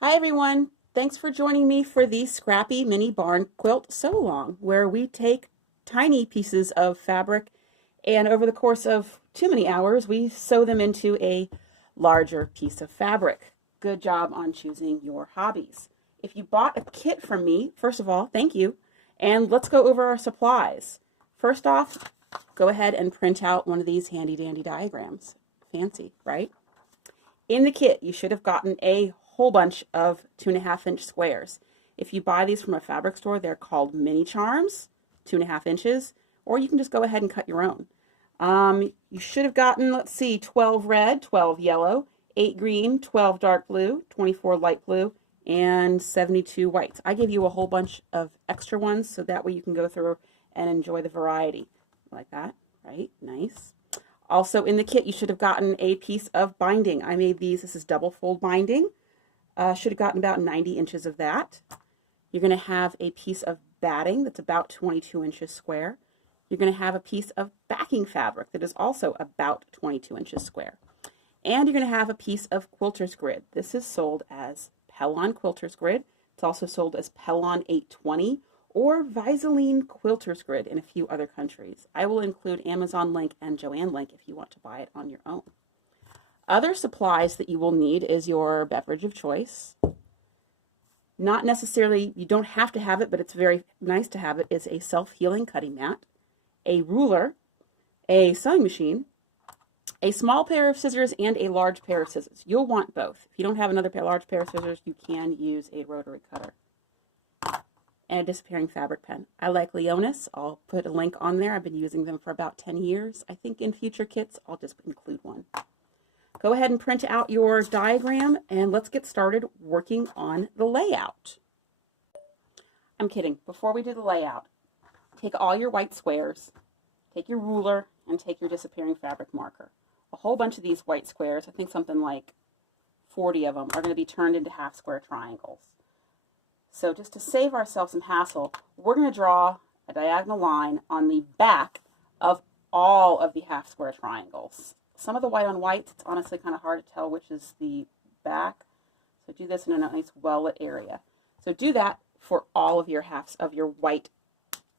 Hi everyone, thanks for joining me for the Scrappy Mini Barn Quilt Sew-Along, where we take tiny pieces of fabric and over the course of too many hours, we sew them into a larger piece of fabric. Good job on choosing your hobbies. If you bought a kit from me, first of all, thank you, and let's go over our supplies. First off, go ahead and print out one of these handy dandy diagrams. Fancy, right? In the kit, you should have gotten a whole bunch of 2.5-inch squares. If you buy these from a fabric store, they're called mini charms, 2.5 inches, or you can just go ahead and cut your own. You should have gotten, let's see, 12 red, 12 yellow, 8 green, 12 dark blue, 24 light blue, and 72 whites. I gave you a whole bunch of extra ones so that way you can go through and enjoy the variety. Like that, right? Nice. Also in the kit, you should have gotten a piece of binding. I made these. This is double fold binding. Should have gotten about 90 inches of that. You're going to have a piece of batting that's about 22 inches square. You're going to have a piece of backing fabric that is also about 22 inches square. And you're going to have a piece of quilter's grid. This is sold as Pellon quilter's grid. It's also sold as Pellon 820 or Visaline quilter's grid in a few other countries. I will include Amazon link and Joanne link if you want to buy it on your own. Other supplies that you will need is your beverage of choice. Not necessarily, you don't have to have it, but it's very nice to have it, is a self-healing cutting mat, a ruler, a sewing machine, a small pair of scissors, and a large pair of scissors. You'll want both. If you don't have another large pair of scissors, you can use a rotary cutter. And a disappearing fabric pen. I like Leonis. I'll put a link on there. I've been using them for about 10 years. I think in future kits, I'll just include one. Go ahead and print out your diagram and let's get started working on the layout. I'm kidding. Before we do the layout, take all your white squares, take your ruler, and take your disappearing fabric marker. A whole bunch of these white squares, I think something like 40 of them, are going to be turned into half square triangles. So just to save ourselves some hassle, we're going to draw a diagonal line on the back of all of the half square triangles. Some of the white on whites, it's honestly kind of hard to tell which is the back. So do this in a nice well-lit area. So do that for all of your halves of your white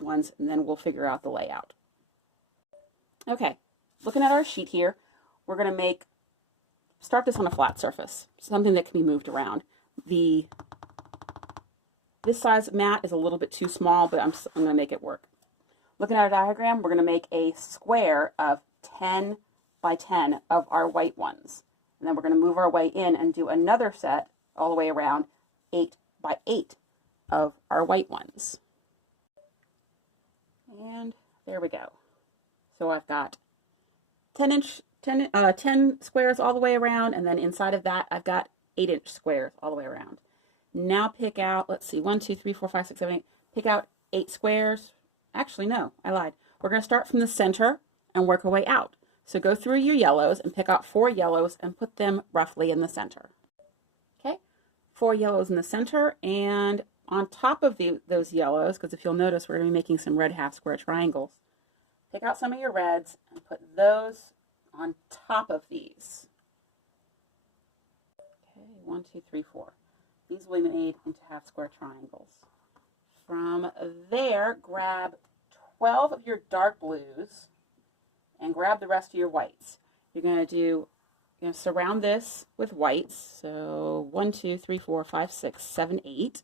ones, and then we'll figure out the layout. Okay, looking at our sheet here, we're going to start this on a flat surface, something that can be moved around. This size mat is a little bit too small, but I'm going to make it work. Looking at our diagram, we're going to make a square of 10 by 10 of our white ones. And then we're going to move our way in and do another set all the way around 8 by 8 of our white ones. And there we go. So I've got 10 squares all the way around, and then inside of that I've got 8-inch squares all the way around. Now pick out, let's see, 1, 2, 3, 4, 5, 6, 7, 8. Pick out 8 squares. Actually, no, I lied. We're going to start from the center and work our way out. So go through your yellows and pick out 4 yellows and put them roughly in the center. Okay, 4 yellows in the center, and on top of those yellows, because if you'll notice, we're going to be making some red half square triangles. Pick out some of your reds and put those on top of these. Okay, 1, 2, 3, 4. These will be made into half square triangles. From there, grab 12 of your dark blues and grab the rest of your whites. You're going to surround this with whites. So 1, 2, 3, 4, 5, 6, 7, 8.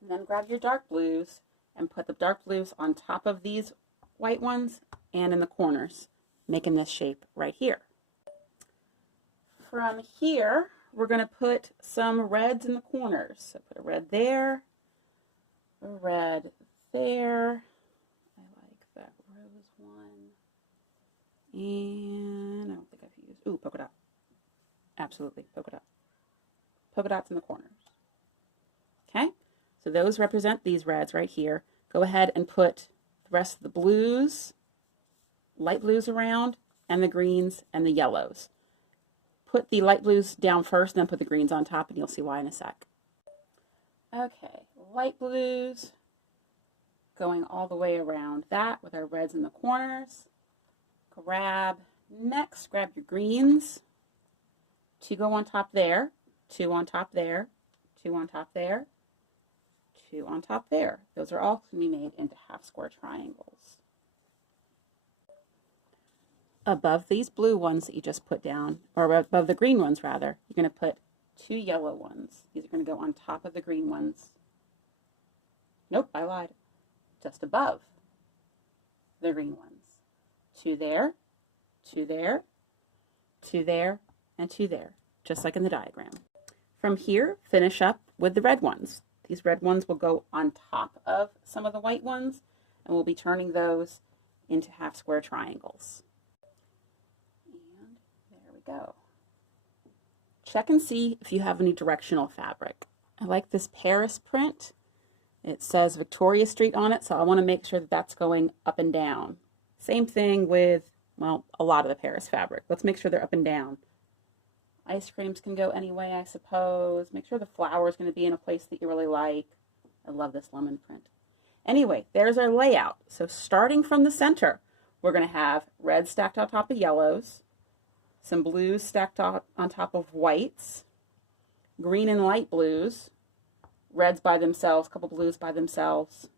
And then grab your dark blues and put the dark blues on top of these white ones and in the corners, making this shape right here. From here, we're going to put some reds in the corners. So put a red there, a red there. I like that rose one. And I don't think I've used, ooh, polka dot. Absolutely, polka dot. Polka dots in the corners. Okay, so those represent these reds right here. Go ahead and put the rest of the blues, light blues around, and the greens and the yellows. Put the light blues down first, and then put the greens on top, and you'll see why in a sec. Okay, light blues going all the way around that with our reds in the corners. Grab your greens to go on top there 2 on top there, 2 on top there, 2 on top there. Those are all going to be made into half square triangles. Above these blue ones that you just put down, or above the green ones rather, you're going to put 2 yellow ones. These are going to go on top of the green ones. Nope, I lied. Just above the green ones. 2 there, 2 there, 2 there, and 2 there, just like in the diagram. From here, finish up with the red ones. These red ones will go on top of some of the white ones, and we'll be turning those into half square triangles. And there we go. Check and see if you have any directional fabric. I like this Paris print. It says Victoria Street on it, so I want to make sure that that's going up and down. Same thing with, well, a lot of the Paris fabric. Let's make sure they're up and down. Ice creams can go any way, I suppose. Make sure the flower is going to be in a place that you really like. I love this lemon print. Anyway, there's our layout. So starting from the center, we're going to have red stacked on top of yellows, some blues stacked on top of whites, green and light blues, reds by themselves, a couple blues by themselves,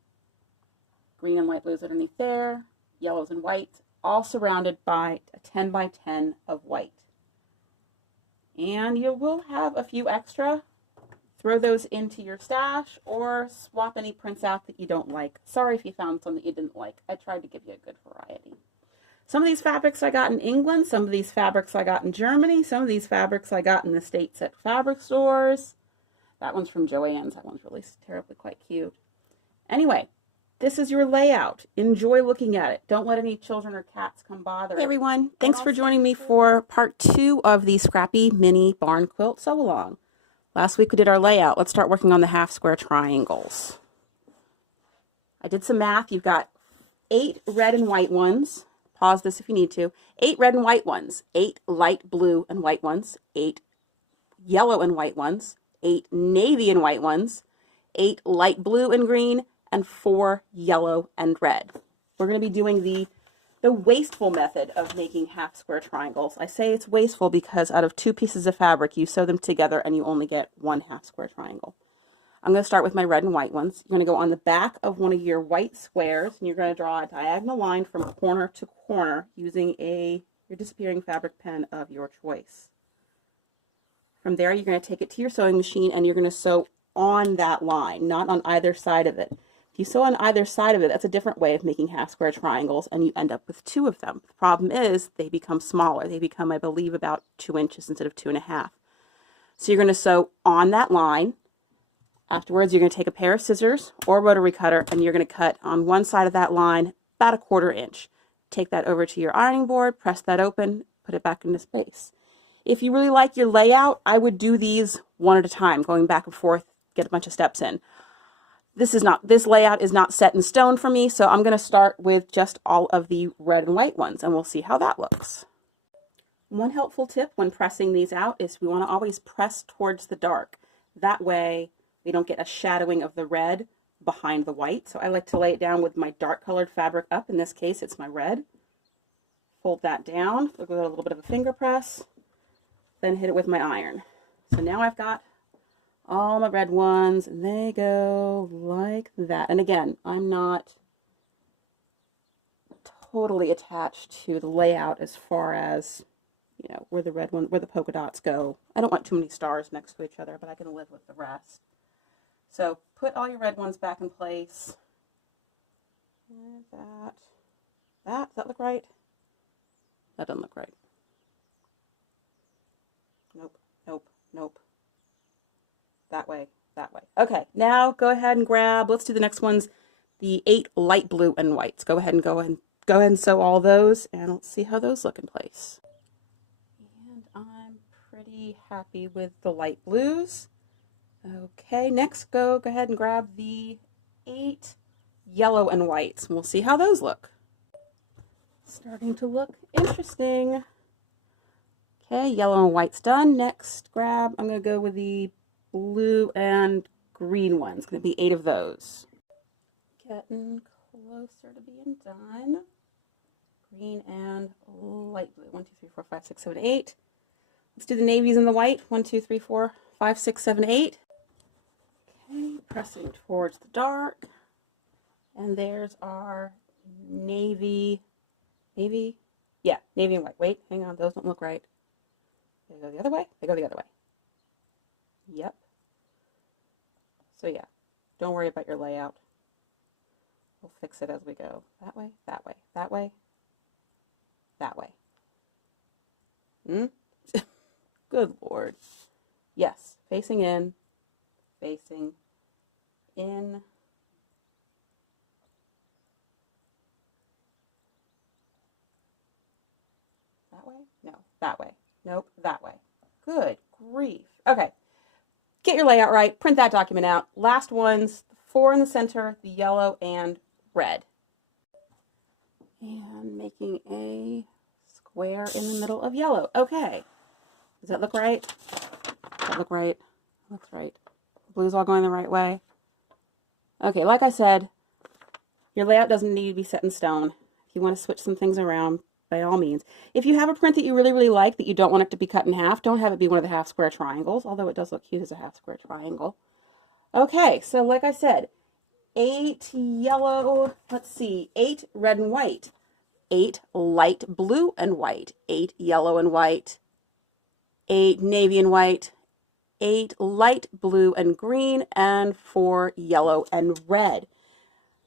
green and light blues underneath there, yellows and whites, all surrounded by a 10 by 10 of white. And you will have a few extra. Throw those into your stash or swap any prints out that you don't like. Sorry if you found some that you didn't like. I tried to give you a good variety. Some of these fabrics I got in England, some of these fabrics I got in Germany, some of these fabrics I got in the States at fabric stores. That one's from Joann's. That one's really terribly quite cute. Anyway, this is your layout. Enjoy looking at it. Don't let any children or cats come bother. Hey everyone, thanks for joining me for part 2 of the Scrappy Mini Barn Quilt Sew Along. Last week we did our layout. Let's start working on the half square triangles. I did some math. You've got 8 red and white ones. Pause this if you need to. 8 red and white ones, 8 light blue and white ones, 8 yellow and white ones, 8 navy and white ones, 8 light blue and green, and 4 yellow and red. We're going to be doing the wasteful method of making half square triangles. I say it's wasteful because out of 2 pieces of fabric, you sew them together and you only get 1 half square triangle. I'm going to start with my red and white ones. You're going to go on the back of one of your white squares, and you're going to draw a diagonal line from corner to corner using your disappearing fabric pen of your choice. From there, you're going to take it to your sewing machine, and you're going to sew on that line, not on either side of it. If you sew on either side of it, that's a different way of making half square triangles, and you end up with 2 of them. The problem is they become smaller. They become, I believe, about 2 inches instead of 2.5. So you're going to sew on that line. Afterwards, you're going to take a pair of scissors or a rotary cutter, and you're going to cut on one side of that line about 1/4 inch. Take that over to your ironing board, press that open, put it back into space. If you really like your layout, I would do these one at a time, going back and forth, get a bunch of steps in. This layout is not set in stone for me, so I'm going to start with just all of the red and white ones, and we'll see how that looks. One helpful tip when pressing these out is we want to always press towards the dark. That way, we don't get a shadowing of the red behind the white. So I like to lay it down with my dark colored fabric up. In this case, it's my red. Fold that down, give it a little bit of a finger press, then hit it with my iron. So now I've got all my red ones, and they go like that. And again, I'm not totally attached to the layout as far as, you know, where the polka dots go. I don't want too many stars next to each other, but I can live with the rest. So put all your red ones back in place. Does that look right? That doesn't look right. Nope, nope, nope. That way, that way. Okay, now go ahead and grab, let's do the next ones, the 8 light blue and whites. Go ahead and sew all those, and let's see how those look in place. And I'm pretty happy with the light blues. Okay, next go ahead and grab the 8 yellow and whites, and we'll see how those look. Starting to look interesting. Okay, yellow and white's done. Next I'm going to go with the blue and green ones. It's going to be 8 of those. Getting closer to being done. Green and light blue. 1, 2, 3, 4, 5, 6, 7, 8. Let's do the navies and the white. 1, 2, 3, 4, 5, 6, 7, 8. Okay, pressing towards the dark. And there's our navy, yeah, navy and white. Wait, hang on, those don't look right. They go the other way, they go the other way. Yep. So yeah, don't worry about your layout. We'll fix it as we go. That way, that way, that way, that way. Good Lord. Yes, facing in. That way? No, that way. Nope, that way. Good grief. Okay, get your layout right. Print that document out. Last ones, 4 in the center, the yellow and red. And making a square in the middle of yellow. Okay. Does that look right? Does that look right? Looks right. Blue's all going the right way. Okay, like I said, your layout doesn't need to be set in stone. If you want to switch some things around, by all means. If you have a print that you really, really like, that you don't want it to be cut in half, don't have it be one of the half square triangles, although it does look cute as a half square triangle. Okay, so like I said, 8 yellow, let's see, 8 red and white, 8 light blue and white, 8 yellow and white, 8 navy and white, 8 light blue and green, and 4 yellow and red.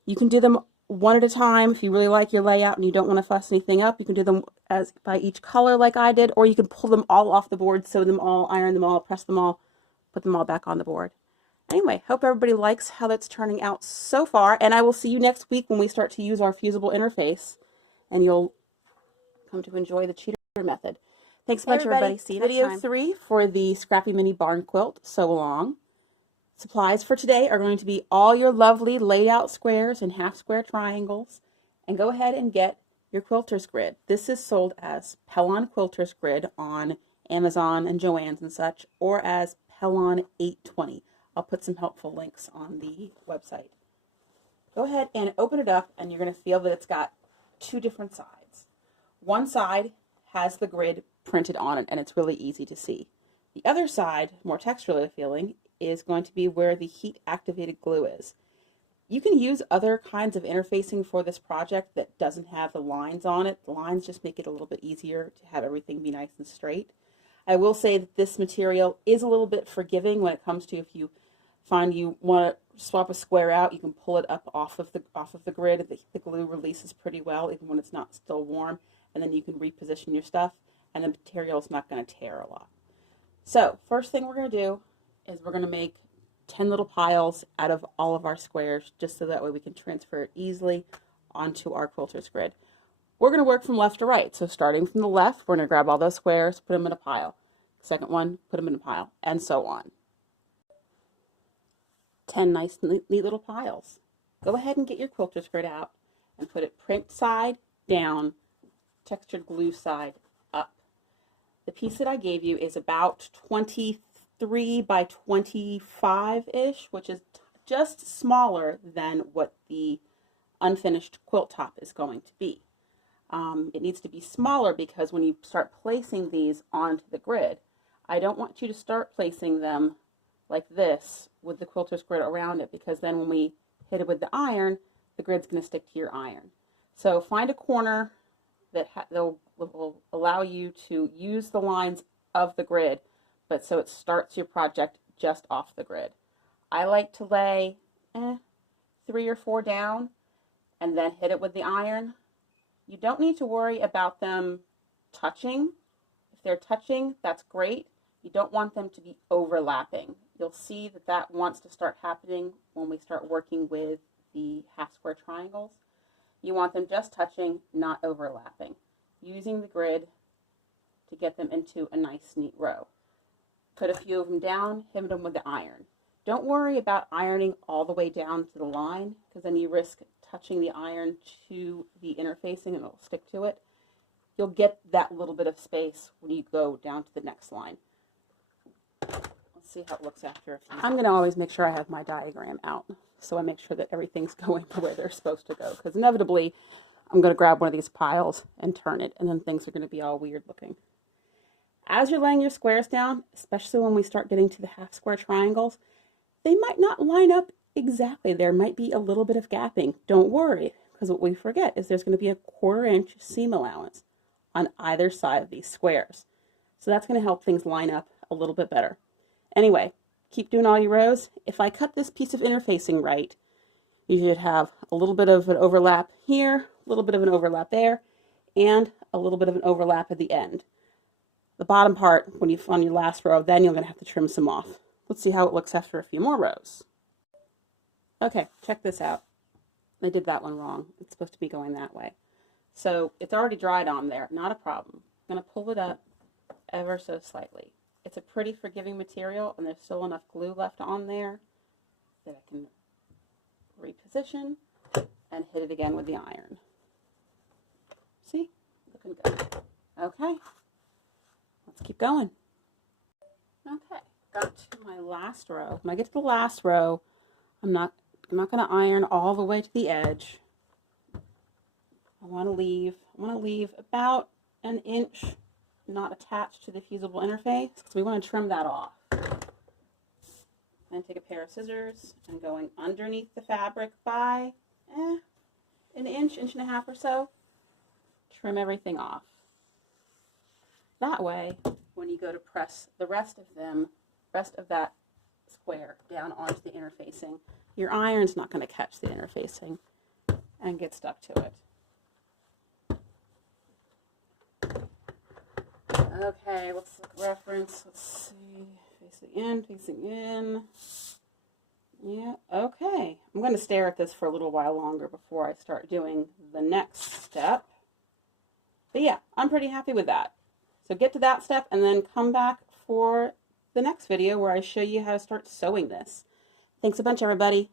You can do them one at a time. If you really like your layout and you don't want to fuss anything up, you can do them as by each color like I did, or you can pull them all off the board, sew them all, iron them all, press them all, put them all back on the board. Anyway, hope everybody likes how that's turning out so far, and I will see you next week when we start to use our fusible interface, and you'll come to enjoy the cheater method. Thanks so much, everybody. See you next time. Video 3 for the Scrappy Mini Barn Quilt Sew Along. Supplies for today are going to be all your lovely laid out squares and half square triangles. And go ahead and get your quilter's grid. This is sold as Pellon Quilter's Grid on Amazon and Joann's and such, or as Pellon 820. I'll put some helpful links on the website. Go ahead and open it up, and you're going to feel that it's got 2 different sides. One side has the grid printed on it, and it's really easy to see. The other side, more texturally feeling, is going to be where the heat activated glue is. You can use other kinds of interfacing for this project that doesn't have the lines on it. The lines just make it a little bit easier to have everything be nice and straight. I will say that this material is a little bit forgiving when it comes to if you find you want to swap a square out, you can pull it up off of the grid. The glue releases pretty well even when it's not still warm, and then you can reposition your stuff, and the material is not going to tear a lot. So first thing we're going to do is we're going to make 10 little piles out of all of our squares, just so that way we can transfer it easily onto our quilter's grid. We're going to work from left to right. So starting from the left, we're going to grab all those squares, put them in a pile. Second one, put them in a pile, and so on. 10 nice, neat little piles. Go ahead and get your quilter's grid out and put it print side down, textured glue side up. The piece that I gave you is about 23 by 25-ish, which is just smaller than what the unfinished quilt top is going to be. It needs to be smaller because when you start placing these onto the grid, I don't want you to start placing them like this with the quilter's grid around it, because then when we hit it with the iron, the grid's going to stick to your iron. So find a corner that will allow you to use the lines of the grid, but so it starts your project just off the grid. I like to lay 3 or 4 down and then hit it with the iron. You don't need to worry about them touching. If they're touching, that's great. You don't want them to be overlapping. You'll see that that wants to start happening when we start working with the half square triangles. You want them just touching, not overlapping. Using the grid to get them into a nice, neat row. Put a few of them down, hit them with the iron. Don't worry about ironing all the way down to the line, because then you risk touching the iron to the interfacing and it'll stick to it. You'll get that little bit of space when you go down to the next line. Let's see how it looks after a few. I'm going to always make sure I have my diagram out, so I make sure that everything's going the way they're supposed to go, because inevitably I'm going to grab one of these piles and turn it, and then things are going to be all weird looking. As you're laying your squares down, especially when we start getting to the half square triangles, they might not line up exactly. There might be a little bit of gapping. Don't worry, because what we forget is there's going to be a 1/4 inch seam allowance on either side of these squares. So that's going to help things line up a little bit better. Anyway, keep doing all your rows. If I cut this piece of interfacing right, you should have a little bit of an overlap here, a little bit of an overlap there, and a little bit of an overlap at the end. The bottom part, when you on your last row, then you're going to have to trim some off. Let's see how it looks after a few more rows. Okay, check this out. I did that one wrong. It's supposed to be going that way. So it's already dried on there, not a problem. I'm going to pull it up ever so slightly. It's a pretty forgiving material, and there's still enough glue left on there that I can reposition and hit it again with the iron. See? Looking good. Okay. Let's keep going. Okay, got to my last row. When I get to the last row, I'm not going to iron all the way to the edge. I want to leave about an inch not attached to the fusible interface, because we want to trim that off. Then take a pair of scissors and going underneath the fabric by an inch, inch and a half or so, trim everything off. That way, when you go to press the rest of that square down onto the interfacing, your iron's not going to catch the interfacing and get stuck to it. Okay, let's look at reference. Let's see. Facing in. Yeah, okay. I'm going to stare at this for a little while longer before I start doing the next step. But yeah, I'm pretty happy with that. So get to that step and then come back for the next video where I show you how to start sewing this. Thanks a bunch, everybody.